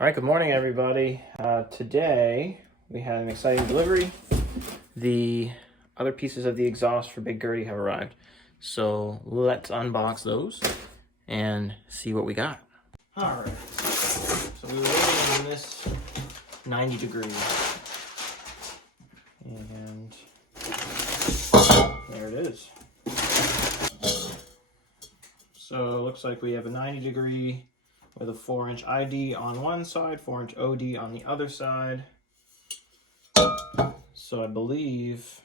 All right, good morning, everybody. Today, we had an exciting delivery. The other pieces of the exhaust for Big Gerty have arrived. So let's unbox those and see what we got. All right, so we were waiting in this 90 degrees. And there it is. So it looks like we have a 90 degree with a 4-inch ID on one side, 4-inch OD on the other side. So I believe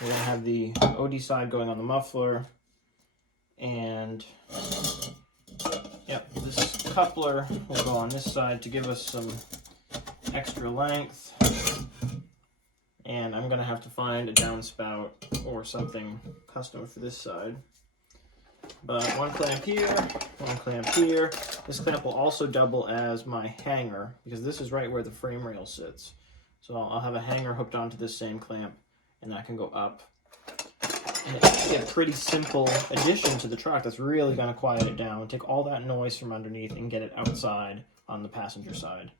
we're gonna have the OD side going on the muffler, and yep, this coupler will go on this side to give us some extra length. And I'm gonna have to find a downspout or something custom for this side. But one clamp here, one clamp here. This clamp will also double as my hanger because this is right where the frame rail sits. So I'll have a hanger hooked onto this same clamp and that can go up. And it's actually a pretty simple addition to the truck that's really going to quiet it down, take all that noise from underneath and get it outside on the passenger side.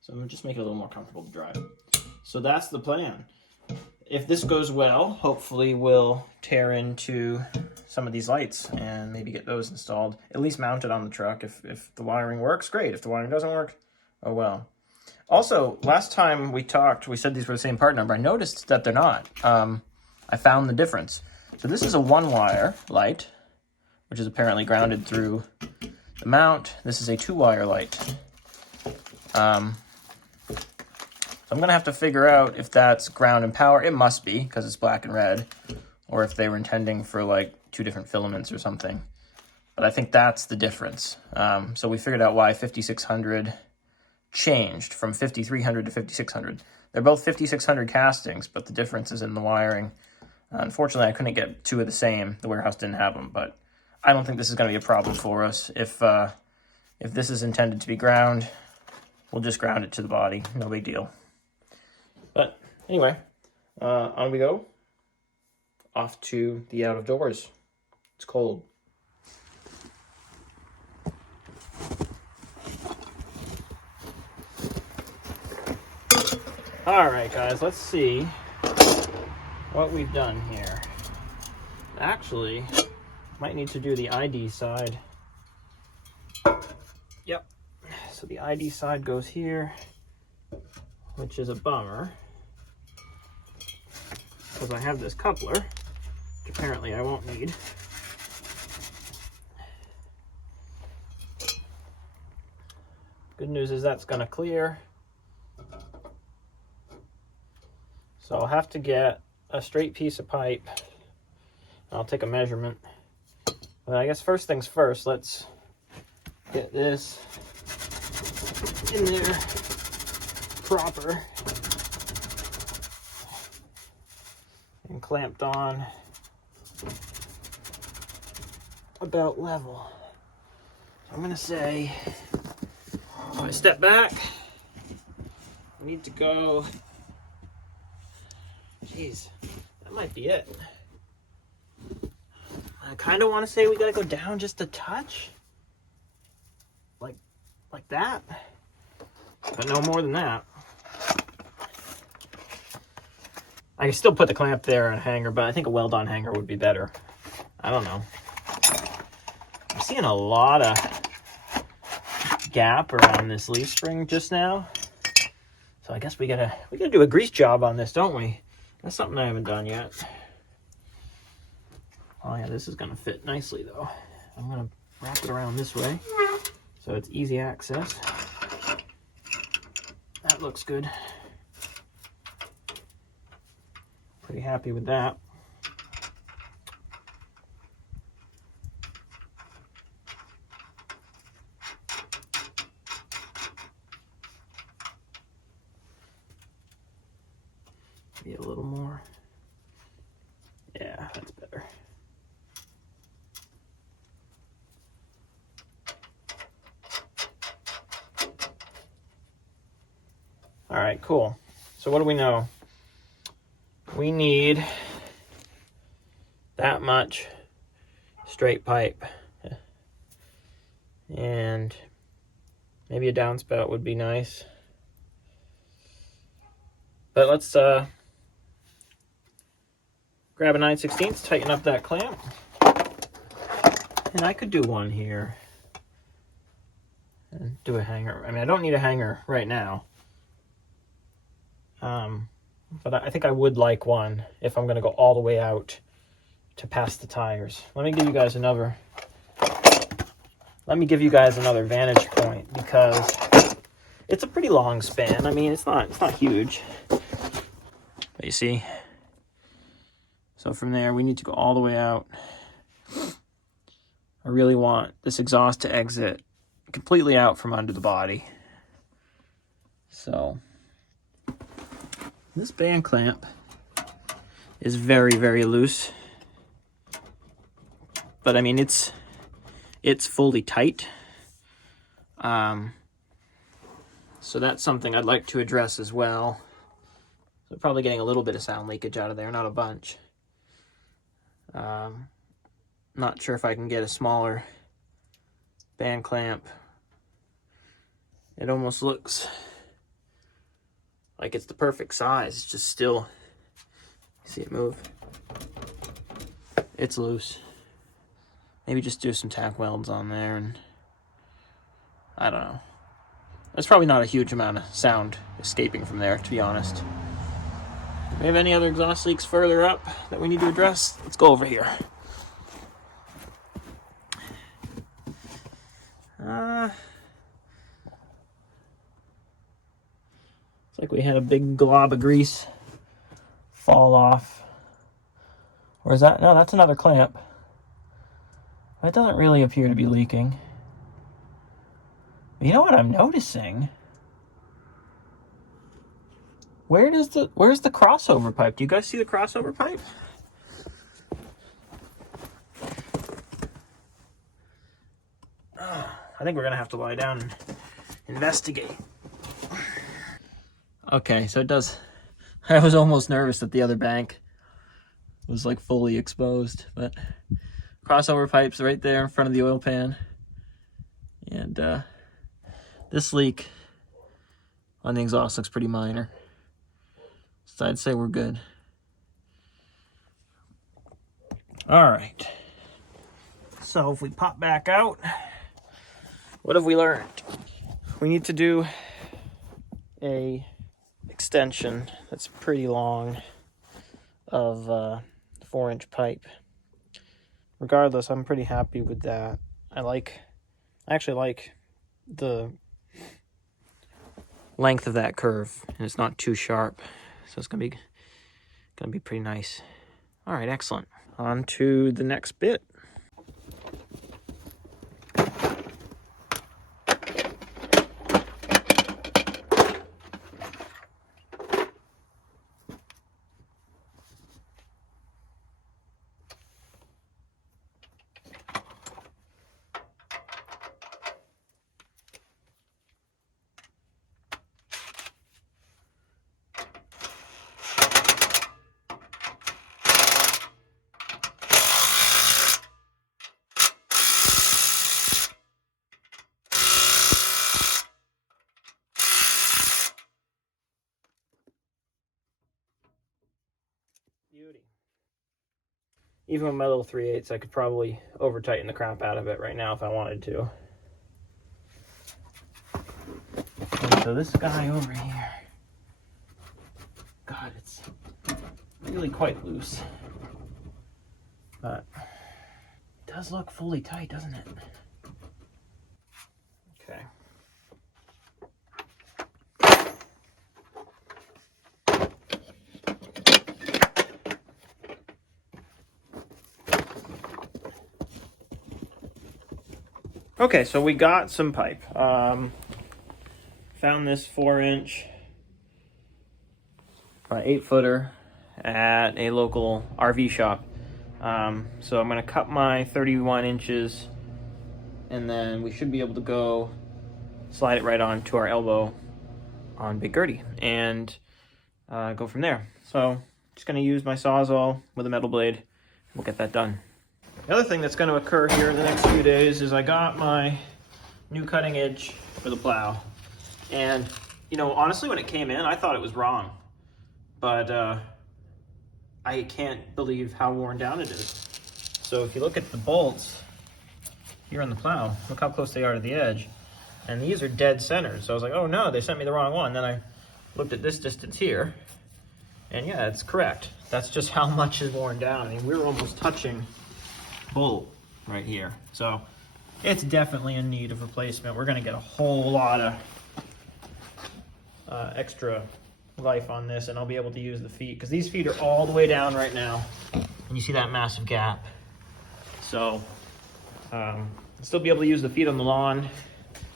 So I'm going to just make it a little more comfortable to drive. So that's the plan. If this goes well, hopefully we'll tear into some of these lights and maybe get those installed, at least mounted on the truck. If the wiring works, great. If the wiring doesn't work, oh well. Also, last time we talked, we said these were the same part number. I noticed that they're not. I found the difference. So this is a one-wire light, which is apparently grounded through the mount. This is a two-wire light. So I'm going to have to figure out if that's ground and power. It must be, because it's black and red. Or if they were intending for like two different filaments or something. But I think that's the difference. So we figured out why 5600 changed from 5300 to 5600. They're both 5600 castings, but the difference is in the wiring. Unfortunately, I couldn't get two of the same. The warehouse didn't have them, but I don't think this is going to be a problem for us. If this is intended to be ground, we'll just ground it to the body. No big deal. But anyway, on we go. Off to the out of doors. It's cold. All right, guys, let's see what we've done here. Actually, might need to do the ID side. Yep. So the ID side goes here, which is a bummer, because I have this coupler, which apparently I won't need. Good news is that's going to clear. So I'll have to get a straight piece of pipe. I'll take a measurement. But I guess first things first, let's get this in there proper and clamped on about level. So I'm going to say, if I step back, I need to go, geez, that might be it. I kind of want to say we got to go down just a touch, like that, but no more than that. I can still put the clamp there and hanger, but I think a weld-on hanger would be better. I don't know. I'm seeing a lot of gap around this leaf spring just now. So I guess we gotta do a grease job on this, don't we? That's something I haven't done yet. Oh yeah, this is gonna fit nicely though. I'm gonna wrap it around this way so it's easy access. That looks good. Pretty happy with that. Maybe a little more. Yeah, that's better. All right, cool. So what do we know? We need that much straight pipe. And Maybe a downspout would be nice. But let's grab a 9/16, tighten up that clamp. And I could do one here. And do a hanger. I mean, I don't need a hanger right now. But I think I would like one if I'm going to go all the way out to past the tires. Let me give you guys another vantage point, because it's a pretty long span. I mean, it's not huge. But you see? So from there, we need to go all the way out. I really want this exhaust to exit completely out from under the body. So this band clamp is very, very loose. But I mean, it's fully tight. So that's something I'd like to address as well. So probably getting a little bit of sound leakage out of there, not a bunch. Not sure if I can get a smaller band clamp. It almost looks like it's the perfect size. It's just still, see it move? It's loose. Maybe just do some tack welds on there, and I don't know. There's probably not a huge amount of sound escaping from there, to be honest. Do we have any other exhaust leaks further up that we need to address? Let's go over here. It's like we had a big glob of grease fall off. Or is that? No, that's another clamp. It doesn't really appear to be leaking. But you know what I'm noticing? Where's the crossover pipe? Do you guys see the crossover pipe? I think we're gonna have to lie down and investigate. Okay, so it does. I was almost nervous that the other bank was like fully exposed, but crossover pipe's right there in front of the oil pan. And this leak on the exhaust looks pretty minor. So I'd say we're good. All right. So if we pop back out, what have we learned? We need to do a extension that's pretty long of 4-inch pipe. Regardless, I'm pretty happy with that. I actually like the length of that curve, and it's not too sharp, so it's gonna be pretty nice. All right, excellent. On to the next bit. Beauty. Even with my little 3/8, I could probably over tighten the crap out of it right now if I wanted to. And so this guy over here, God, it's really quite loose, but it does look fully tight, doesn't it? Okay. Okay, so we got some pipe. Found this 4-inch by 8-footer at a local RV shop. So I'm going to cut my 31 inches, and then we should be able to go slide it right on to our elbow on Big Gerty and go from there. So just going to use my Sawzall with a metal blade. We'll get that done. The other thing that's going to occur here in the next few days is I got my new cutting edge for the plow. And, you know, honestly, when it came in, I thought it was wrong. But I can't believe how worn down it is. So if you look at the bolts here on the plow, look how close they are to the edge. And these are dead center. So I was like, oh no, they sent me the wrong one. Then I looked at this distance here. And yeah, it's correct. That's just how much is worn down. I mean, we're almost touching bolt right here. So it's definitely in need of replacement. We're gonna get a whole lot of extra life on this, and I'll be able to use the feet, because these feet are all the way down right now. And you see that massive gap. So I'll still be able to use the feet on the lawn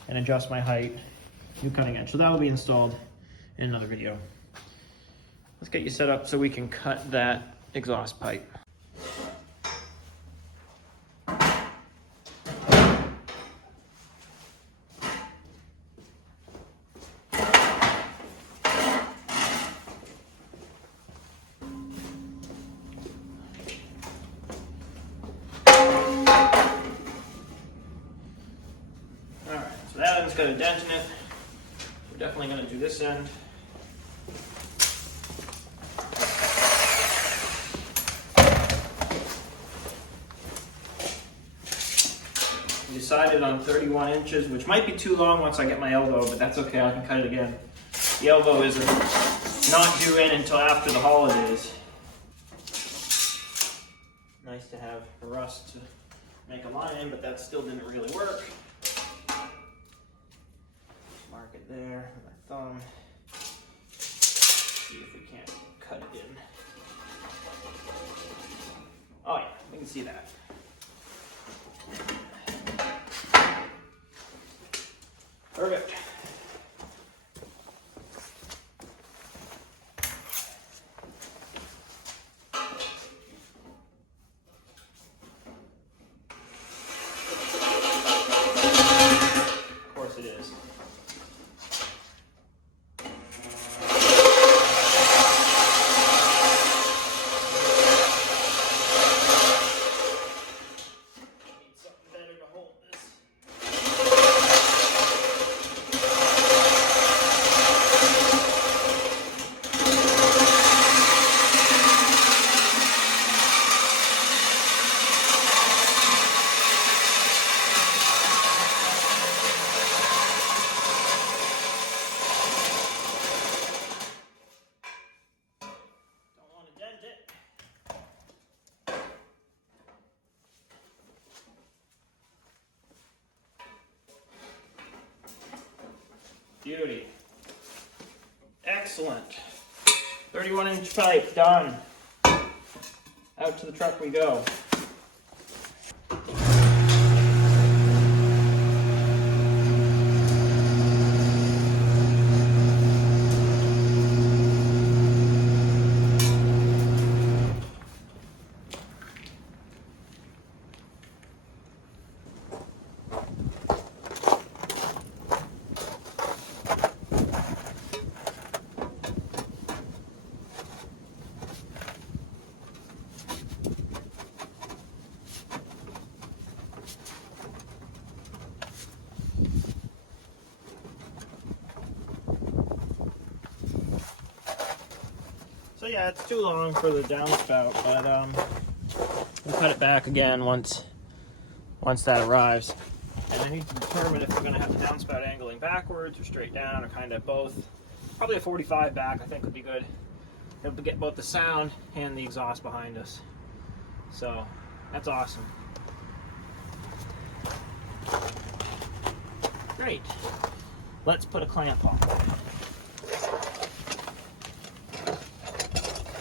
and adjust my height. New cutting edge. So that will be installed in another video. Let's get you set up so we can cut that exhaust pipe. Alright, so that end's got a dent in it. We're definitely going to do this end. Decided on 31 inches, which might be too long once I get my elbow, but that's okay, I can cut it again. The elbow is not due in until after the holidays. Nice to have a rust to make a line in, but that still didn't really work. Mark it there with my thumb. See if we can't cut it in. Oh yeah, we can see that. Perfect. Of course it is. Beauty. Excellent. 31-inch pipe, done. Out to the truck we go. So yeah, it's too long for the downspout, but we'll cut it back again once that arrives. And I need to determine if we're going to have the downspout angling backwards or straight down or kind of both. Probably a 45 back I think would be good. It'll get both the sound and the exhaust behind us. So that's awesome. Great. Let's put a clamp on.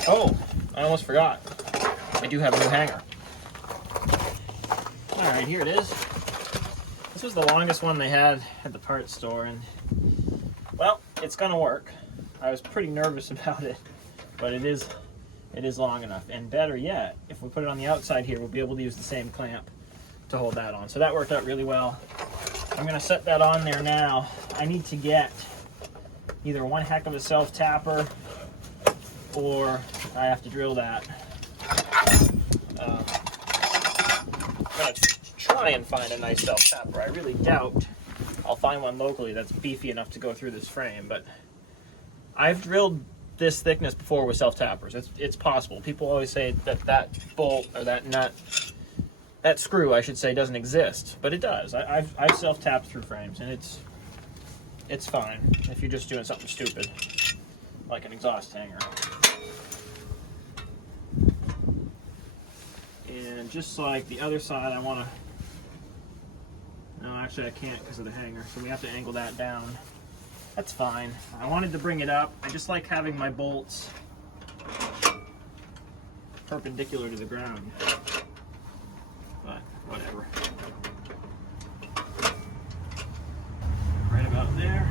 Oh, I almost forgot. I do have a new hanger. Alright, here it is. This was the longest one they had at the parts store, and well, it's gonna work. I was pretty nervous about it, but it is long enough. And better yet, if we put it on the outside here, we'll be able to use the same clamp to hold that on. So that worked out really well. I'm gonna set that on there now. I need to get either one heck of a self-tapper or I have to drill that. I'm gonna try and find a nice self-tapper. I really doubt I'll find one locally that's beefy enough to go through this frame. But I've drilled this thickness before with self-tappers. It's possible. People always say that bolt or that nut, that screw, I should say, doesn't exist, but it does. I've self-tapped through frames, and it's fine if you're just doing something stupid, like an exhaust hanger. And just like the other side, I want to... No, actually I can't because of the hanger, so we have to angle that down. That's fine. I wanted to bring it up. I just like having my bolts perpendicular to the ground. But whatever. Right about there.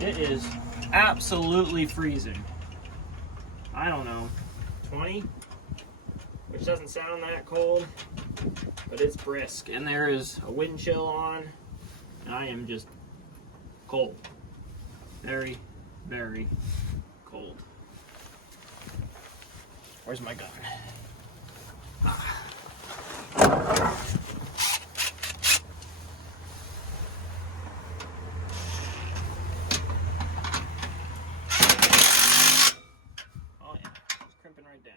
It is absolutely freezing. I don't know, 20? Which doesn't sound that cold, but it's brisk. And there is a wind chill on, and I am just cold. Very, very cold. Where's my gun? Ah. Oh yeah, it's crimping right down.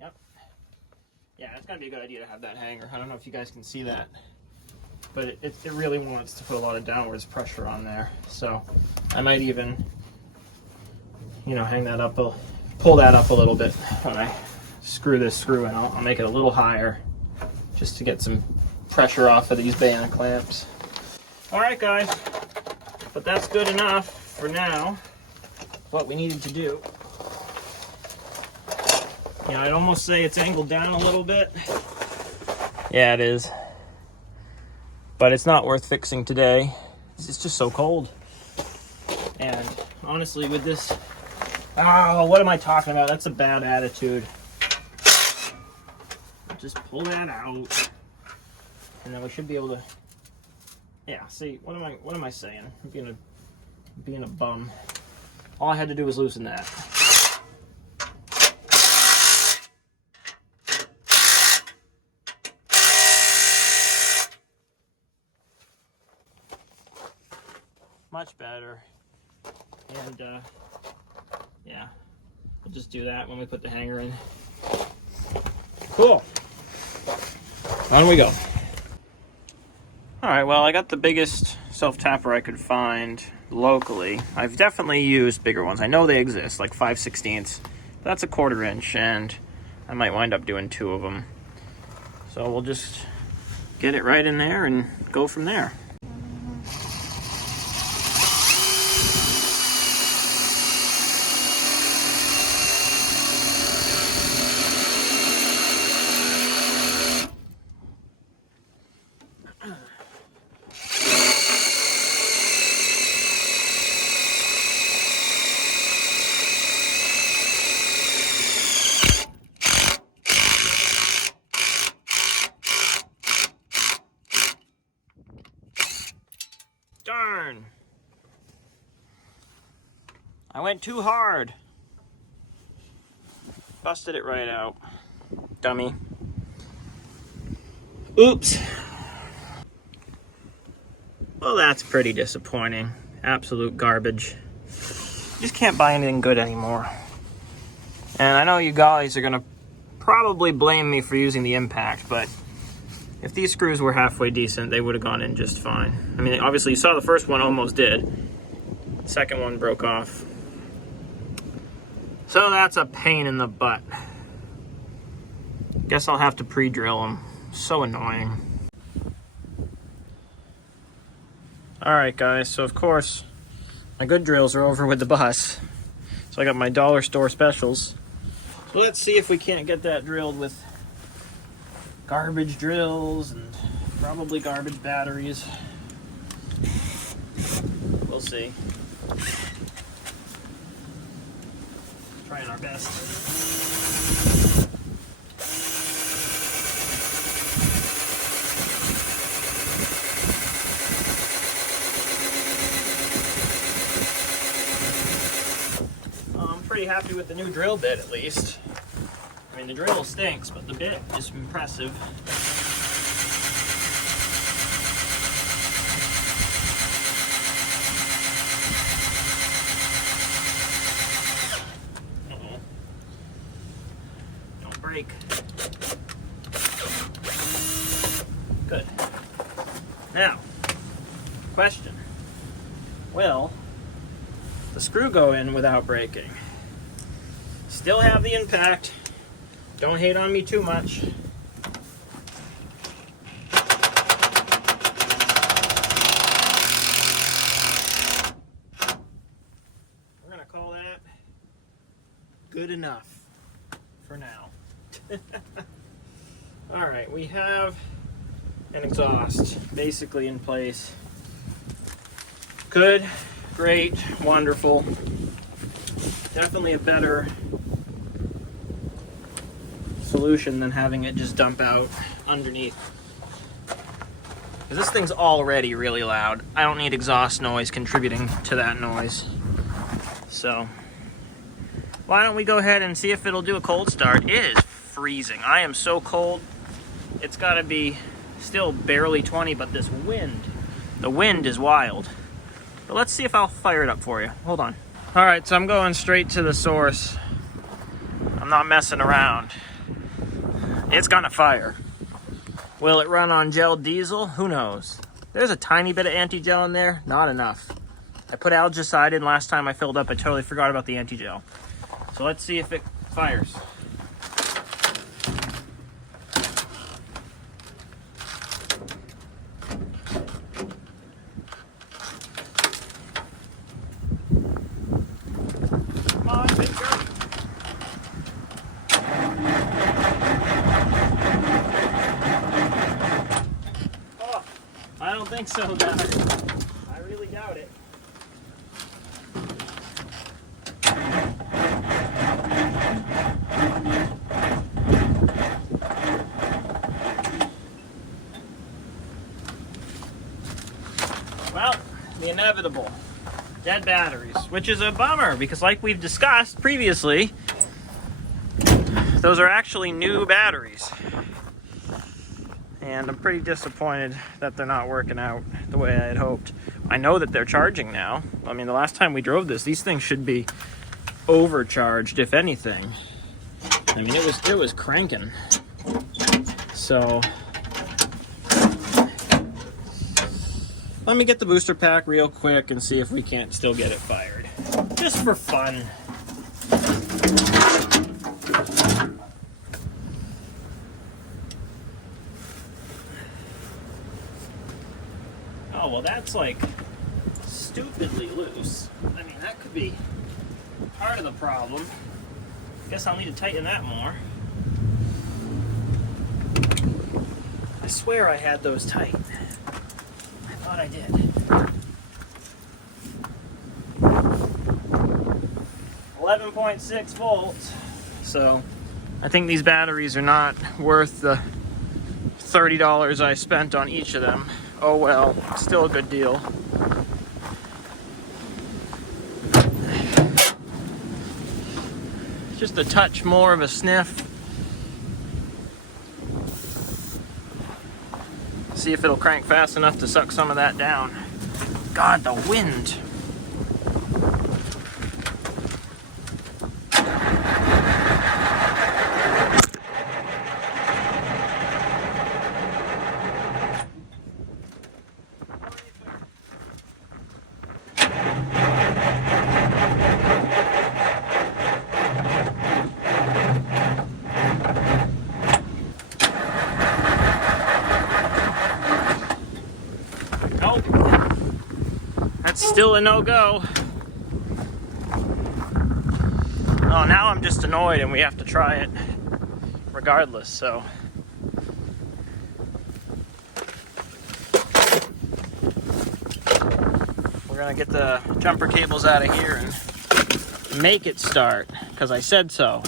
Yep. Yeah, it's gotta be a good idea to have that hanger. I don't know if you guys can see that, but it really wants to put a lot of downwards pressure on there. So I might even, you know, hang that up, pull that up a little bit when I screw this screw in. I'll make it a little higher just to get some pressure off of these bayonet clamps. All right, guys, but that's good enough for now. What we needed to do. Yeah, I'd almost say it's angled down a little bit. Yeah, it is. But it's not worth fixing today. It's just so cold. And honestly, with this... Oh, what am I talking about? That's a bad attitude. Just pull that out. And then we should be able to... Yeah, see, what am I saying? I'm being a bum. All I had to do was loosen that. Much better. And yeah, we'll just do that when we put the hanger in. Cool. On we go. All right, well, I got the biggest self-tapper I could find locally. I've definitely used bigger ones. I know they exist, like 5/16. That's a 1/4 inch, and I might wind up doing 2 of them. So we'll just get it right in there and go from there. Darn! I went too hard. Busted it right out. Dummy. Oops. Well, that's pretty disappointing. Absolute garbage. Just can't buy anything good anymore. And I know you guys are gonna probably blame me for using the impact, but if these screws were halfway decent, they would have gone in just fine. I mean, obviously you saw the first one almost did. The second one broke off. So that's a pain in the butt. Guess I'll have to pre-drill them. So annoying. Alright guys, so of course, my good drills are over with the bus. So I got my dollar store specials. So let's see if we can't get that drilled with garbage drills and probably garbage batteries. We'll see. Trying our best. pretty happy with the new drill bit, at least. I mean, the drill stinks, but the bit is impressive. Uh-oh. Don't break. Good. Now, question. Will the screw go in without breaking? Still have the impact. Don't hate on me too much. We're gonna call that good enough for now. All right, we have an exhaust basically in place. Good, great, wonderful. Definitely a better solution than having it just dump out underneath. Because this thing's already really loud. I don't need exhaust noise contributing to that noise. So, why don't we go ahead and see if it'll do a cold start. It is freezing. I am so cold. It's gotta be still barely 20, but this wind, the wind is wild. But let's see if I'll fire it up for you. Hold on. All right, so I'm going straight to the source. I'm not messing around. It's gonna fire. Will it run on gel diesel? Who knows? There's a tiny bit of anti-gel in there, not enough. I put algicide in last time I filled up. I totally forgot about the anti-gel. So let's see if it fires. Come on, Big Gerty. Oh, I don't think so, guys. I really doubt it. Well, the inevitable. Dead batteries, which is a bummer because like we've discussed previously, those are actually new batteries. And I'm pretty disappointed that they're not working out the way I had hoped. I know that they're charging now. I mean, the last time we drove this, these things should be overcharged, if anything. I mean, it was cranking. So let me get the booster pack real quick and see if we can't still get it fired. Just for fun. Oh, well, that's like stupidly loose. I mean, that could be part of the problem. Guess I'll need to tighten that more. I swear I had those tight. I thought I did. 11.6 volts. So I think these batteries are not worth the $30 I spent on each of them. Oh well, still a good deal. Just a touch more of a sniff. See if it'll crank fast enough to suck some of that down. God, the wind. Still a no-go. Oh, now I'm just annoyed and we have to try it regardless, so. We're gonna get the jumper cables out of here and make it start, because I said so.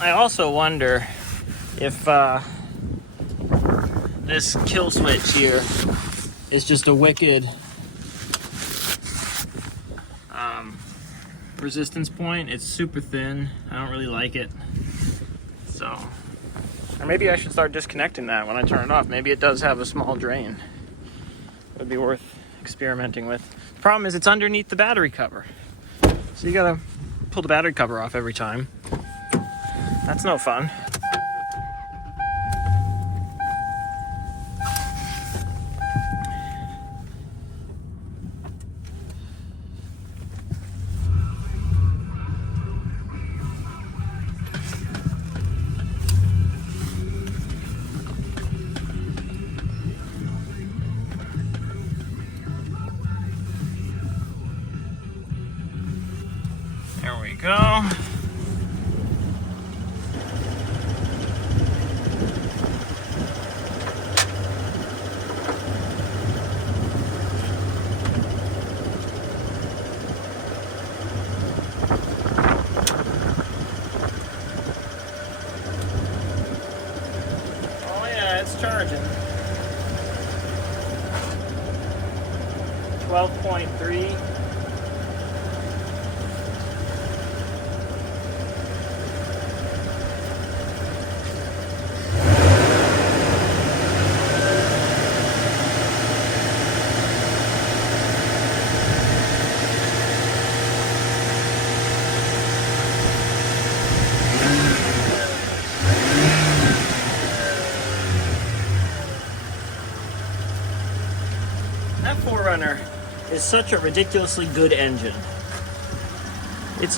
I also wonder if this kill switch here is just a wicked resistance point. It's super thin. I don't really like it. So, or maybe I should start disconnecting that when I turn it off. Maybe it does have a small drain. It would be worth experimenting with. The problem is it's underneath the battery cover. So you gotta pull the battery cover off every time. That's no fun. There we go. Oh yeah, it's charging. 12.3. That 4Runner is such a ridiculously good engine. It's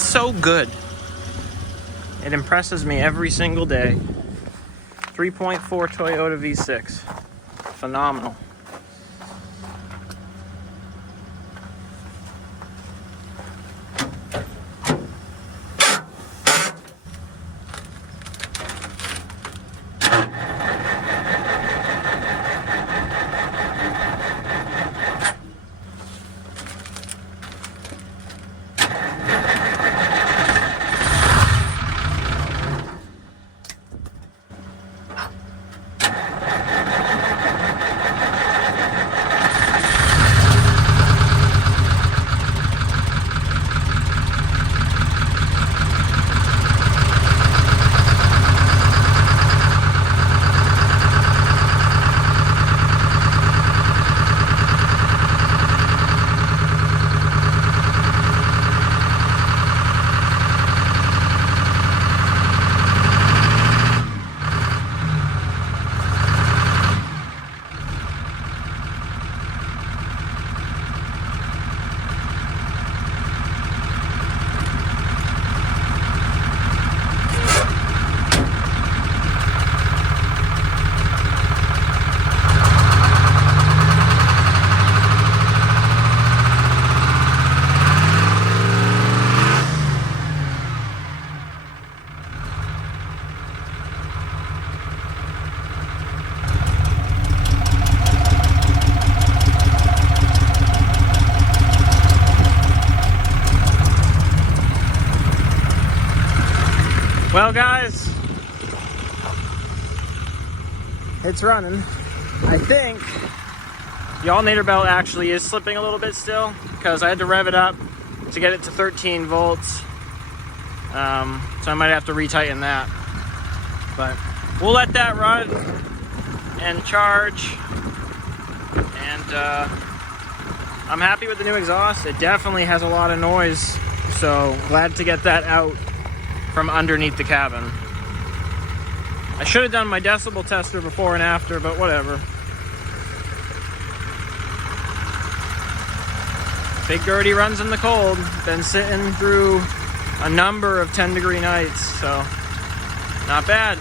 so good. It impresses me every single day. 3.4 Toyota V6. Phenomenal. Well guys, it's running. I think the alternator belt actually is slipping a little bit still because I had to rev it up to get it to 13 volts. So I might have to retighten that. But we'll let that run and charge. And I'm happy with the new exhaust. It definitely has a lot of noise. So glad to get that out from underneath the cabin. I should have done my decibel tester before and after, but whatever. Big Gerty runs in the cold. Been sitting through a number of 10-degree nights, so not bad.